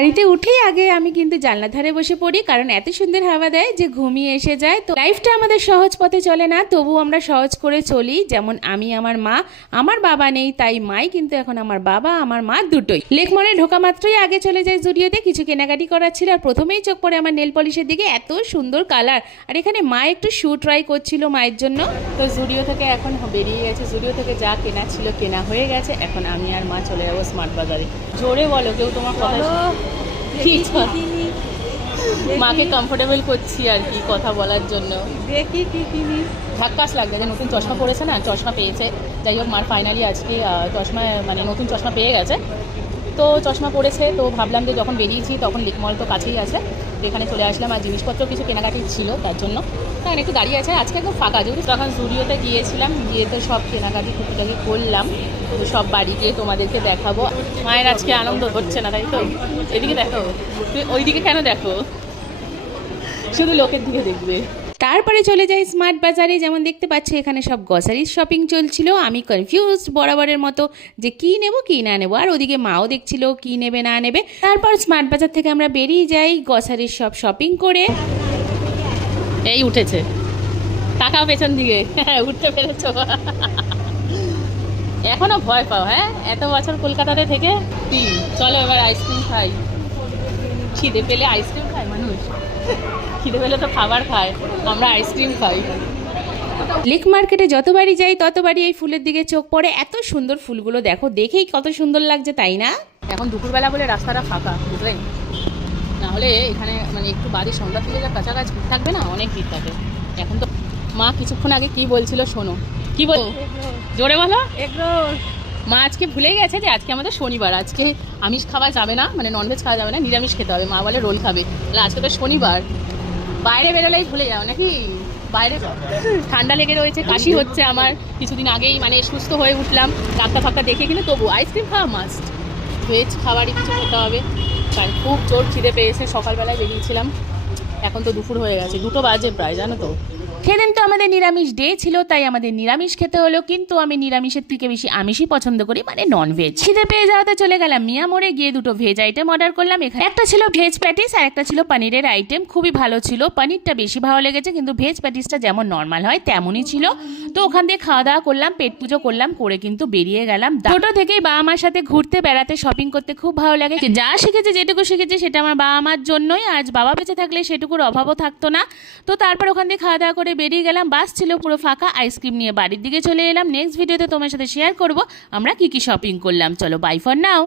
বাড়িতে উঠেই আগে আমি কিন্তু জানলা ধারে বসে পড়ি, কারণ এত সুন্দর হাওয়া দেয় যে ঘুমিয়ে এসে যায়। তো লাইফটা আমাদের সহজ পথে চলে না, তবু আমরা সহজ করে চলি। যেমন আমি আমার মা, আমার বাবা নেই তাই মাই কিন্তু এখন আমার বাবা আমার মা দুটোই। লেকমলে ঢোকা মাত্রই আগে চলে যায় জুডিওতে, কিছু কেনাকাটি করার ছিল। আর প্রথমেই চোখ পড়ে আমার নেল পলিশের দিকে, এত সুন্দর কালার। আর এখানে মা একটু শু ট্রাই করছিল মায়ের জন্য। তো জুডিও থেকে এখন বেরিয়ে গেছে, জুডিও থেকে যা কেনা ছিল কেনা হয়ে গেছে। এখন আমি আর মা চলে যাবো স্মার্ট বাজারে। জোরে বলো, কেউ তোমার কথা মাকে কমফোর্টেবল করছি আর কি কথা বলার জন্য। দেখি কি কিনি। ঝাক্কাস লাগবে যে নতুন চশমা পড়েছে না, চশমা পেয়েছে। যাই হোক, মার ফাইনালি আজকে চশমা মানে নতুন চশমা পেয়ে গেছে। তো চশমা পড়েছে, তো ভাবলাম যে যখন বেরিয়েছি তখন লিকমল তো কাছেই আছে, তো এখানে চলে আসলাম। আর জিনিসপত্র কিছু কেনাকাটি ছিল তার জন্য তখন একটু দাঁড়িয়ে আছে। আজকে একদম ফাঁকা, যেহেতু তখন জুডিওতে গিয়েছিলাম, গিয়ে তো সব কেনাকাটি টুকিটাকি করলাম। তো সব বাড়ি গিয়ে তোমাদেরকে দেখাবো। মায়ের আজকে আনন্দ হচ্ছে না, তাই তো? এদিকে দেখো, তুই ওইদিকে কেন দেখো, শুধু লোকের দিকে দেখবে। তারপরে চলে যাই স্মার্ট বাজারে। যেমন দেখতে পাচ্ছি এখানে সব গ্রসারিজ শপিং চলছিল। আমি কনফিউজ বরাবরের মতো যে কি নেব কি না নেব, আর ওদিকে মাও দেখছিল কি নেবে না নেবে। তারপর স্মার্ট বাজার থেকে আমরা বেরিয়ে যাই গ্রসারিজ সব শপিং করে। এই উঠেছে, টাকাও পেছন দিকে, উঠতে পেরেছ। এখনো ভয় পাও? হ্যাঁ, এত বছর কলকাতাতে থেকে। চলো এবার আইসক্রিম খাই। খিদে পেলে আইসক্রিম খায় মানুষ, খিদে পেলে তো খাবার খায়, আমরা আইসক্রিম খাই। লেক মার্কেটে যতবারই যাই ততবারই এই ফুলের দিকে চোখ পড়ে। এত সুন্দর ফুলগুলো দেখো, দেখেই কত সুন্দর লাগছে, তাই না? এখন দুপুরবেলা বলে রাস্তাটা ফাঁকা, বুঝলেন? না হলে এখানে মানে একটু বাড়ি সন্ধ্যা থেকে যা কাছাকাছি থাকবে না, অনেক ভিড় থাকে। এখন তো মা কিছুক্ষণ আগে কি বলছিল শোনো। কি বল, জোরে বলো। মা আজকে ভুলে গেছে যে আজকে আমাদের শনিবার, আজকে আমিষ খাওয়া যাবে না, মানে ননভেজ খাওয়া যাবে না, নিরামিষ খেতে হবে। মা বলে রোল খাবে, তাহলে আজকে তো শনিবার। বাইরে বেরোলেই ভুলে যাও নাকি? বাইরে ঠান্ডা লেগে রয়েছে, কাশি হচ্ছে আমার কিছুদিন আগেই, মানে সুস্থ হয়ে উঠলাম ডাক্তার ফাক্তার দেখে, কিন্তু তবু আইসক্রিম খাওয়া মাস্ট। ভেজ খাবারই কিছু খেতে হবে, কারণ খুব জোর খিদে পেয়েছে। সকালবেলায় বেরিয়েছিলাম, এখন তো দুপুর হয়ে গেছে, 2টো বাজে প্রায়, জানো তো। সেদিন তো আমাদের নিরামিষ ডে ছিল, তাই আমাদের নিরামিষ খেতে হলো। কিন্তু আমি নিরামিষের থেকে বেশি আমিষই পছন্দ করি, মানে ননভেজ। খিদে পেয়ে যাওয়াতে চলে গেলাম মিয়া মোড়ে, গিয়ে 2টো ভেজ আইটেম অর্ডার করলাম। এখানে একটা ছিল ভেজ প্যাটিস আর একটা ছিল পনিরের আইটেম। খুবই ভালো ছিল, পনিরটা বেশি ভালো লেগেছে, কিন্তু ভেজ প্যাটিসটা যেমন নর্মাল হয় তেমনই ছিল। তো ওখান দিয়ে খাওয়া দাওয়া করলাম, পেট পুজো করলাম, করে কিন্তু বেরিয়ে গেলাম। ছোট থেকেই বাবা মার সাথে ঘুরতে বেড়াতে শপিং করতে খুব ভালো লাগে। যা শিখেছে, যেটুকু শিখেছে সেটা আমার বাবা মার জন্যই। আজ বাবা বেঁচে থাকলে সেটুকুর অভাবও থাকতো না। তো তারপর ওখান দিয়ে খাওয়া দাওয়া করে বেরিয়ে গেলাম। বাস ছিল পুরো ফাঁকা, আইসক্রিম নিয়ে বাড়ির দিকে চলে এলাম। নেক্সট ভিডিওতে তোমার সাথে শেয়ার করব আমরা কি কি শপিং করলাম। চলো, বাই ফর নাও।